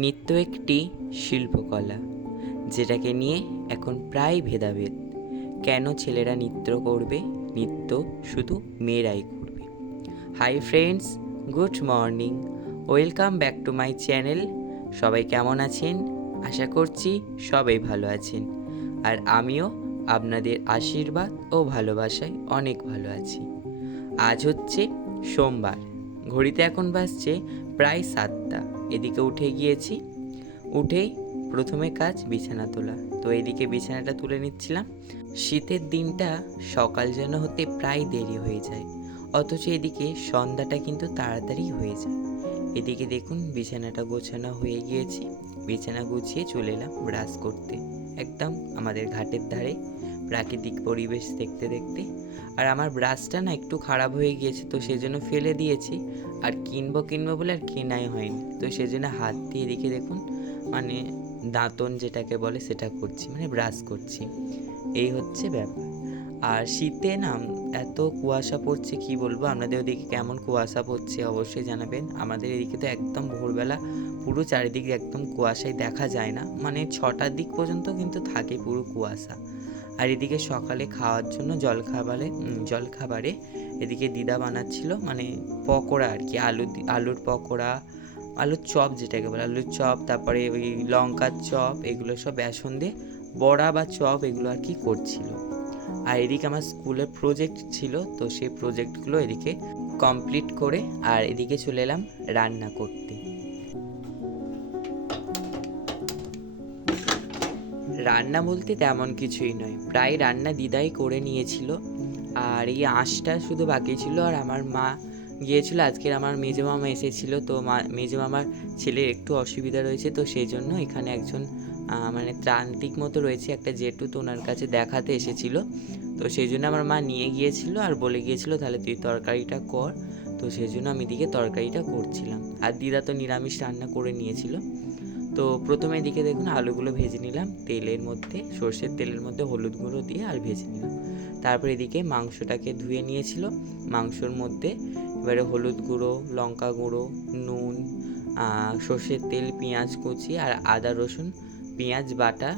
নৃত্য একটি শিল্পকলা, যেটাকে নিয়ে এখন প্রায় ভেদাভেদ। কেন ছেলেরা নৃত্য করবে, নৃত্য শুধু মেয়েরাই করবে। Hi friends, good morning, welcome back to my channel. সবাই কেমন আছেন? আশা করছি সবাই ভালো আছেন, আর আমিও আপনাদের আশীর্বাদ ও ভালোবাসায় অনেক ভালো আছি। আজ হচ্ছে সোমবার, ঘড়িতে এখন বাজছে প্রায় 7টা। এদিকে উঠে গিয়েছি, উঠেই প্রথমে কাজ বিছানা তোলা। তো এদিকে বিছানাটা তুলে নিচ্ছিলাম। শীতের দিনটা সকাল যেন হতে প্রায় দেরি হয়ে যায়, অথচ এদিকে সন্ধ্যাটা কিন্তু তাড়াতাড়ি হয়ে যায়। এদিকে দেখুন বিছানাটা গোছানো হয়ে গিয়েছে। বিছানা গুছিয়ে চলে এলাম ব্রাশ করতে, একদম আমাদের ঘাটের ধারে প্রাকৃতিক পরিবেশ দেখতে দেখতে। আর আমার ব্রাশটা না একটু খারাপ হয়ে গিয়েছে, তো সেজন্য ফেলে দিয়েছি। আর কিনবো বলে আর কেনাই হয়নি, তো সেজন্য হাত দিয়ে এদিকে দেখুন মানে দাঁতন যেটাকে বলে সেটা করছি, মানে ব্রাশ করছি। এই হচ্ছে ব্যাপার। আর শীতে না এত কুয়াশা পড়ছে, কি বলবো। আপনাদের ওদিকে কেমন কুয়াশা পড়ছে অবশ্যই জানাবেন। আমাদের এদিকে তো একদম ভোরবেলা পুরো চারিদিকে একদম কুয়াশায় দেখা যায় না, মানে 6টার দিক পর্যন্ত কিন্তু থাকে পুরো কুয়াশা। আর এদিকে সকালে খাওয়ার জন্য জলখাবারে এদিকে দিদা বানাচ্ছিল মানে পকোড়া আর কি, আলুর পকোড়া, আলুর চপ যেটাকে বলে, আলুর চপ, তারপরে ওই লঙ্কার চপ, এগুলো সব বেসন দিয়ে বড়া বা চপ এগুলো আর কি করছিল। আর এদিকে আমার স্কুলের প্রজেক্ট ছিল, তো সেই প্রজেক্টগুলো এদিকে কমপ্লিট করে আর এদিকে চলে এলাম রান্না করতে। রান্না বলতে তেমন কিছুই নয়, প্রায় রান্না দিদাই করে নিয়েছিল। আর এই আঁশটা শুধু বাকি ছিল। আর আমার মা গিয়েছিল, আজকের আমার মেজো মামা এসেছিলো, তো মেজো মামার ছেলের একটু অসুবিধা রয়েছে, তো সেই জন্য এখানে একজন মানে ত্রান্তিক মতো রয়েছে একটা জেঠু, তো ওনার কাছে দেখাতে এসেছিলো। তো সেই জন্য আমার মা নিয়ে গিয়েছিল আর বলে গিয়েছিলো তাহলে তুই তরকারিটা কর। তো সেই জন্য আমি এদিকে তরকারিটা করছিলাম, আর দিদা তো নিরামিষ রান্না করে নিয়েছিল। তো প্রথমে এদিকে দেখুন আলুগুলো ভেজে নিলাম তেলের মধ্যে, সর্ষের তেলের মধ্যে হলুদ গুঁড়ো দিয়ে আর ভেজে নিলাম। তারপর এদিকে মাংসটাকে ধুয়ে নিয়েছিল, মাংসর মধ্যে এবারে হলুদ গুঁড়ো, লঙ্কা গুঁড়ো, নুন, সর্ষের তেল, পেঁয়াজ কুচি আর আদা রসুন পেঁয়াজ বাটা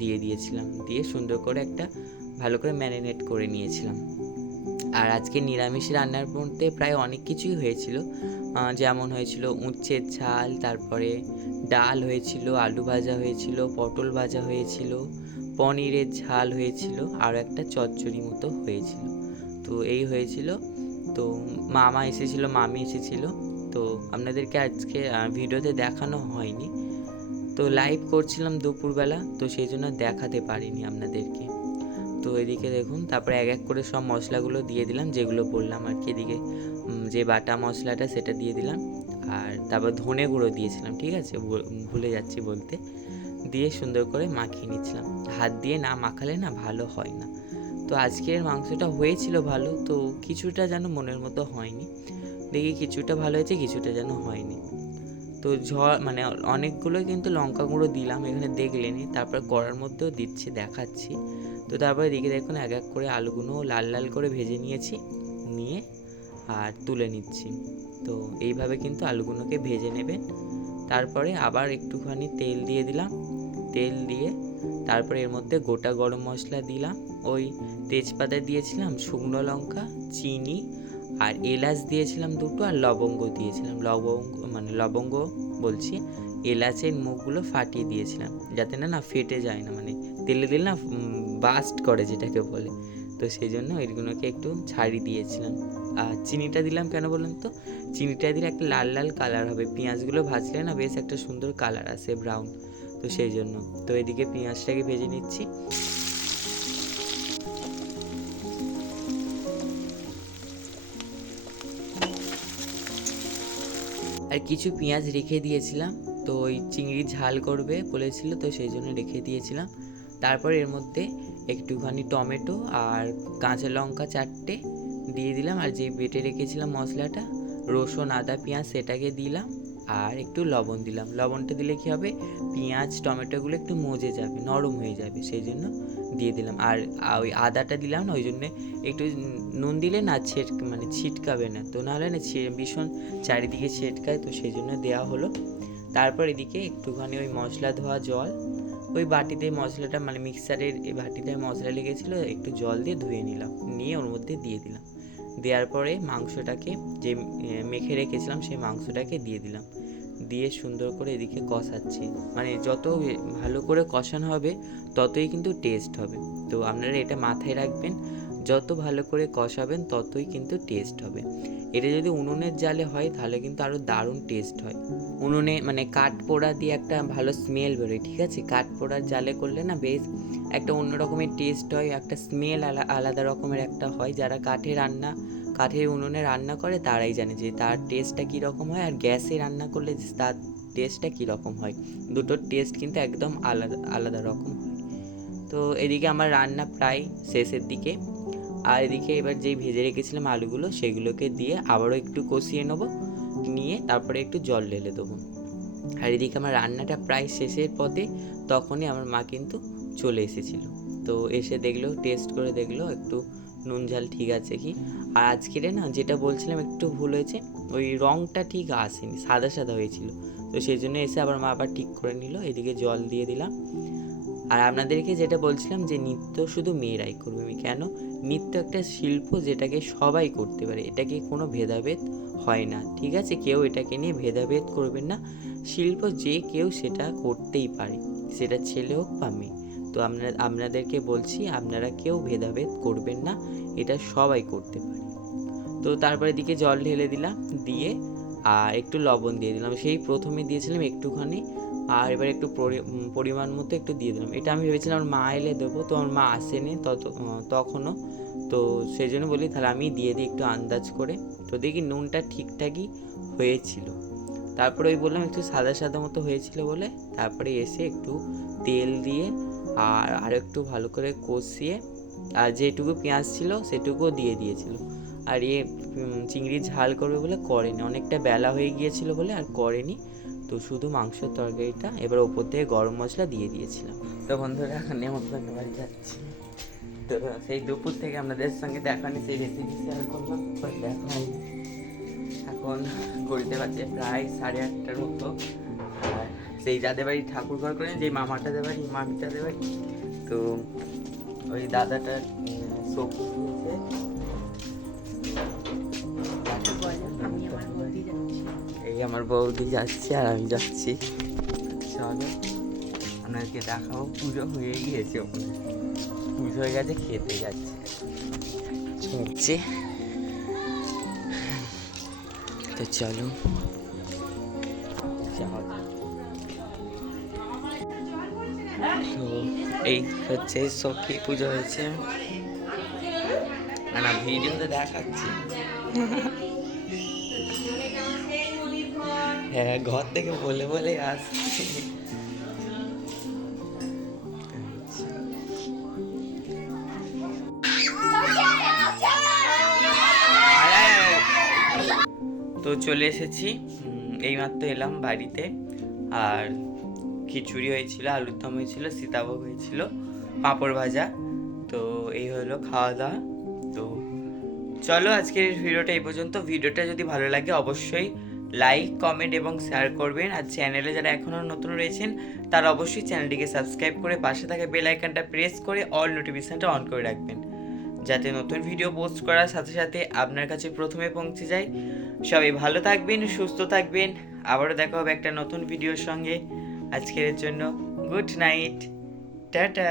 দিয়ে দিয়েছিলাম, দিয়ে সুন্দর করে একটা ভালো করে ম্যারিনেট করে নিয়েছিলাম। আর আজকে নিরামিষ রান্নার মধ্যে প্রায় অনেক কিছুই হয়েছিল, যেমন হয়েছিল উচ্ছের ঝাল, তারপরে ডাল হয়েছিল, আলু ভাজা হয়েছিল, পটল ভাজা হয়েছিল, পনিরের ঝাল হয়েছিল, আর একটা চচ্চড়ি মতো হয়েছিল। তো এই হয়েছিল। তো মামা এসেছিল, মামি এসেছিল। তো আপনাদেরকে আজকে ভিডিওতে দেখানো হয়নি, তো লাইভ করছিলাম দুপুরবেলা, তো সেই জন্য দেখাতে পারিনি আপনাদেরকে। তো এদিকে দেখুন তারপরে এক এক করে সব মশলাগুলো দিয়ে দিলাম, যেগুলো বললাম আর কি। এদিকে যে বাটা মশলাটা সেটা দিয়ে দিলাম, আর তারপর ধনে গুঁড়ো দিয়েছিলাম, ঠিক আছে, ভুলে যাচ্ছি বলতে। দিয়ে সুন্দর করে মাখিয়ে নিচ্ছিলাম, হাত দিয়ে না মাখালে না ভালো হয় না। তো আজকের মাংসটা হয়েছিল ভালো, তো কিছুটা যেন মনের মতো হয়নি। দেখি কিছুটা ভালো হয়েছে, কিছুটা যেন হয়নি। তো মানে অনেকগুলোই কিন্তু লঙ্কা গুঁড়ো দিলাম, এখানে দেখলেনি। তারপর কড়ার মধ্যেও দিচ্ছি, দেখাচ্ছি। তো তারপরে দিকে দেখুন এক এক করে আলুগুলো লাল লাল করে ভেজে নিয়েছি, নিয়ে আর তুলে নিচ্ছি। তো এইভাবে কিন্তু আলুগুলোকে ভেজে নেবেন। তারপরে আবার একটুখানি তেল দিয়ে দিলাম, তেল দিয়ে তারপরে এর মধ্যে গোটা গরম মশলা দিলাম, ওই তেজপাতা দিয়েছিলাম, শুকনো লঙ্কা, চিনি আর এলাচ দিয়েছিলাম দুটো, আর লবঙ্গ দিয়েছিলাম। লবঙ্গ বলছি, এলাচের মুখগুলো ফাটিয়ে দিয়েছিলাম, যাতে না ফেটে যায় না, মানে তেলে দিলে না বাস্ট করে যেটাকে বলে। তো সেই জন্য এগুলোকে একটু ছাড়িয়ে দিয়েছিলাম। আর চিনিটা দিলাম কেন বলুন তো, চিনিটা দিলে একটা লাল লাল কালার হবে, পেঁয়াজগুলো ভাজলে না বেশ একটা সুন্দর কালার আসে, ব্রাউন। তো সেই জন্য। তো এদিকে পেঁয়াজটাকে ভেজে নিচ্ছি। আর কিছু পেঁয়াজ রেখে দিয়েছিলাম, তো ওই চিংড়ি ঝাল করবে বলেছিল, তো সেই জন্য রেখে দিয়েছিলাম। তারপর এর মধ্যে একটুখানি টমেটো আর কাঁচা লঙ্কা 4টে দিয়ে দিলাম, আর যেই বেটে রেখেছিলাম মশলাটা, রসুন আদা পেঁয়াজ সেটাকে দিলাম, আর একটু লবণ দিলাম। লবণটা দিলে কী হবে, পেঁয়াজ টমেটোগুলো একটু মজে যাবে, নরম হয়ে যাবে, সেই জন্য দিয়ে দিলাম। আর ওই আদাটা দিলাম না, ওই জন্যে একটু নুন দিলে না ছিটকাবে না, তো নাহলে না ভীষণ চারিদিকে ছিটকায়, তো সেই জন্য দেওয়া হলো। তারপর এদিকে একটুখানি ওই মশলা ধোয়া জল, ওই বাটিতে মশলাটা মানে মিক্সারের এই বাটিতে মশলা লেগেছিলো, একটু জল দিয়ে ধুয়ে নিলাম, নিয়ে ওর মধ্যে দিয়ে দিলাম। দেওয়ার পরে মাংসটাকে যে মেখে রেখেছিলাম সেই মাংসটাকে দিয়ে দিলাম, দিয়ে সুন্দর করে এদিকে কষাচ্ছি। মানে যত ভালো করে কষানো হবে ততই কিন্তু টেস্ট হবে। তো আপনারা এটা মাথায় রাখবেন, যত ভালো করে কষাবেন ততই কিন্তু টেস্ট হবে। এটা যদি উনুনের জালে হয় তাহলে কিন্তু আরও দারুণ টেস্ট হয়। উনুনে মানে কাঠ পোড়া দিয়ে একটা ভালো স্মেল বেরোয়, ঠিক আছে? কাঠ পোড়ার জালে করলে না বেশ একটা অন্য রকমের টেস্ট হয়, একটা স্মেল আলাদা রকমের একটা হয়। যারা কাঠের উনুনে রান্না করে তারাই জানে যে তার টেস্টটা কীরকম হয়, আর গ্যাসে রান্না করলে তার টেস্টটা কীরকম হয়। দুটোর টেস্ট কিন্তু একদম আলাদা আলাদা রকম হয়। তো এদিকে আমার রান্না প্রায় শেষের দিকে, আর এদিকে এবার যেই ভেজে রেখেছিলাম আলুগুলো সেগুলোকে দিয়ে আবারও একটু কষিয়ে নেবো, নিয়ে তারপরে একটু জল ঢেলে দেবো। আর এদিকে আমার রান্নাটা প্রায় শেষের পথে, তখনই আমার মা কিন্তু চলে এসেছিল। তো এসে দেখলো, টেস্ট করে দেখলো একটু নুন ঝাল ঠিক আছে কি। আর আজকের না যেটা বলছিলাম একটু ভুল হয়েছে, ওই রঙটা ঠিক আসেনি, সাদা সাদা হয়েছিল। তো সেই জন্য এসে আবার মা আবার ঠিক করে নিল। এদিকে জল দিয়ে দিলাম। আর আপনাদেরকে যেটা বলছিলাম যে নৃত্য শুধু মেয়েরাই করবে, কেন? নৃত্য একটা শিল্প যেটাকে সবাই করতে পারে, এটাকে কোনো ভেদাভেদ হয় না, ঠিক আছে? কেউ এটাকে নিয়ে ভেদাভেদ করবেন না। শিল্প যে কেউ সেটা করতেই পারে, সেটা ছেলে হোক বা মেয়ে। তো আপনাদেরকে বলছি আপনারা কেউ ভেদাভেদ করবেন না, এটা সবাই করতে পারে। তো তারপরে দিকে জল ঢেলে দিলাম, দিয়ে আর একটু লবণ দিয়ে দিলাম। সেই প্রথমে দিয়েছিলাম একটুখানি, আর এবার একটু পরিমাণ মতো একটু দিয়ে দিলাম। এটা আমি ভেবেছিলাম আমার মা এলে দেবো, তো আমার মা আসেনি তখনও। তো সেই জন্য বলি তাহলে আমি দিয়ে দিই একটু আন্দাজ করে। তো দেখি নুনটা ঠিকঠাকই হয়েছিল। তারপরে ওই বললাম একটু সাদা সাদা মতো হয়েছিল বলে, তারপরে এসে একটু তেল দিয়ে আর একটু ভালো করে কষিয়ে, আর যেটুকু পেঁয়াজ ছিল সেটুকুও দিয়ে দিয়েছিল। আর চিংড়ি ঝাল করবে বলে করেনি, অনেকটা বেলা হয়ে গিয়েছিল বলে আর করেনি। তো শুধু মাংসের তরকারিটা এবার ওপর থেকে গরম মশলা দিয়ে দিয়েছিলাম। তো বন্ধুরা এখন নেমন্তন্ন বাড়ি যাচ্ছি। তো সেই দুপুর থেকে আপনাদের সঙ্গে দেখানি সেই রেসিপি শেয়ার করলাম, দেখা হয়নি। এখন ঘড়িতে বাজে প্রায় 8:30টার মতো। আর সেই যাদের বাড়ি ঠাকুর ঘর করেন, যে মামাটাদের বাড়ি মামিটাদের বাড়ি, তো ওই দাদাটার শোক দিয়েছে। এই আমার বৌদি যাচ্ছে আর আমি যাচ্ছি। চলো আপনাদেরকে দেখাবো, পুজো হয়ে গিয়েছে, ওখানে পুজো হয়ে গেছে, খেতে যাচ্ছে চলছে। তো চলো তো এই হচ্ছে সখী পুজো হয়েছে, না ভিডিওতে দেখাচ্ছি। হ্যাঁ, ঘর থেকে বলে বলে আসছি। তো চলে এসেছি, এইমাত্র এলাম বাড়িতে। আর খিচুড়ি হয়েছিল, আলুর দম হয়েছিল, সীতাভোগ হয়েছিল, পাঁপড় ভাজা। তো এই হলো খাওয়া দাওয়া। তো চলো আজকের ভিডিওটা এই পর্যন্ত। ভিডিওটা যদি ভালো লাগে অবশ্যই লাইক, কমেন্ট এবং শেয়ার করবেন। আর চ্যানেলে যারা এখনও নতুন রয়েছেন তারা অবশ্যই চ্যানেলটিকে সাবস্ক্রাইব করে পাশে থাকা বেল আইকনটা প্রেস করে অল নোটিফিকেশনটা অন করে রাখবেন, যাতে নতুন ভিডিও পোস্ট করার সাথে সাথে আপনার কাছে প্রথমে পৌঁছে যায়। সবাই ভালো থাকবেন, সুস্থ থাকবেন। আবারও দেখা হবে একটা নতুন ভিডিওর সঙ্গে। আজকের জন্য গুড নাইট, টাটা।